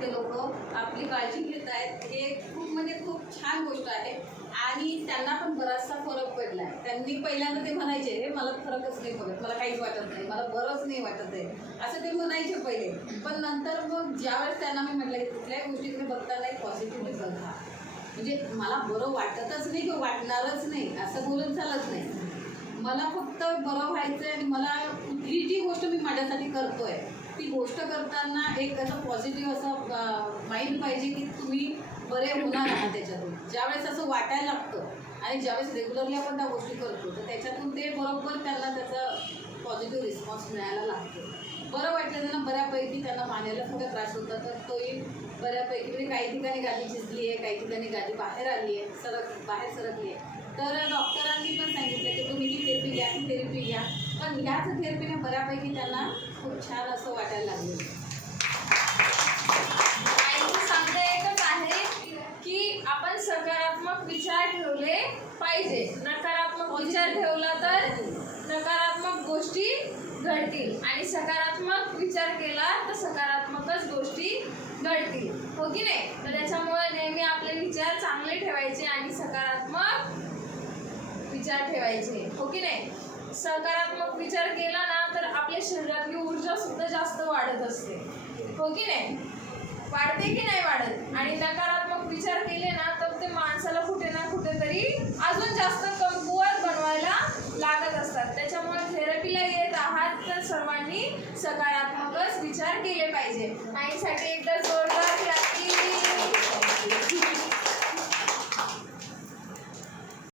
ते लोक आपली काळजी घेत आहेत, हे खूप म्हणजे खूप छान गोष्ट आहे. आणि त्यांना पण बराचसा फरक पडला आहे. त्यांनी पहिल्यांदा ते म्हणायचे हे मला फरकच नाही पडत, मला काहीच वाटत नाही, मला बरंच नाही वाटत आहे, असं ते म्हणायचे पहिले. पण नंतर मग ज्यावेळेस त्यांना मी म्हटलं की कुठल्याही गोष्टी तुम्ही बघता नाही पॉझिटिव्हली बघा, म्हणजे मला बरं वाटतच नाही किंवा वाटणारच नाही असं बोलून चालत नाही. मला फक्त बरं व्हायचं आहे आणि मला कुठली जी गोष्ट मी माझ्यासाठी करतोय ती गोष्ट करताना एक असं पॉझिटिव्ह असं माइंड पाहिजे की तुम्ही बरे होणार आहात त्याच्यातून. ज्यावेळेस असं वाटायला लागतं आणि ज्यावेळेस रेग्युलरली आपण त्या गोष्टी करतो तर त्याच्यातून ते बरोबर त्यांना त्याचा पॉझिटिव्ह रिस्पॉन्स मिळायला लागतो. बरं वाटलं त्यांना बऱ्यापैकी. त्यांना मानेला थोडा त्रास होता तर तोही बऱ्यापैकी, म्हणजे काही ठिकाणी गादी झिजली आहे, काही ठिकाणी गादी बाहेर आली आहे, बाहेर सरकली आहे. तर डॉक्टरांनी पण सांगितलं की तुम्ही ही थेरपी घ्या, ती थेरपी घ्या. पण ह्याच थेरपीने बऱ्यापैकी त्यांना खूप छान असं वाटायला लागलं. सांगता एकच आहे की आपण सकारात्मक विचार ठेवले पाहिजे. नकारात्मक विचार ठेवला तर नकारात्मक गोष्टी घडतील आणि सकारात्मक विचार केला तर सकारात्मकच गोष्टी घडतील, हो की नाही? तर त्याच्यामुळे नेहमी आपले विचार चांगले ठेवायचे आणि सकारात्मक विचार ठेवायचे, हो की नाही? सकारात्मक विचार केला ना तर आपल्या शरीरातली ऊर्जा सुद्धा जास्त वाढत असते, हो की नाही? वाढते की नाही वाढत? आणि नकारात्मक विचार केले ना तर ते माणसाला कुठे ना कुठेतरी अजून जास्त कमकुवत बनवायला लागत असतात. त्याच्यामुळे थेरपीला येत आहात तर सर्वांनी सकारात्मकच विचार केले पाहिजे. आईसाठी एकदा जोर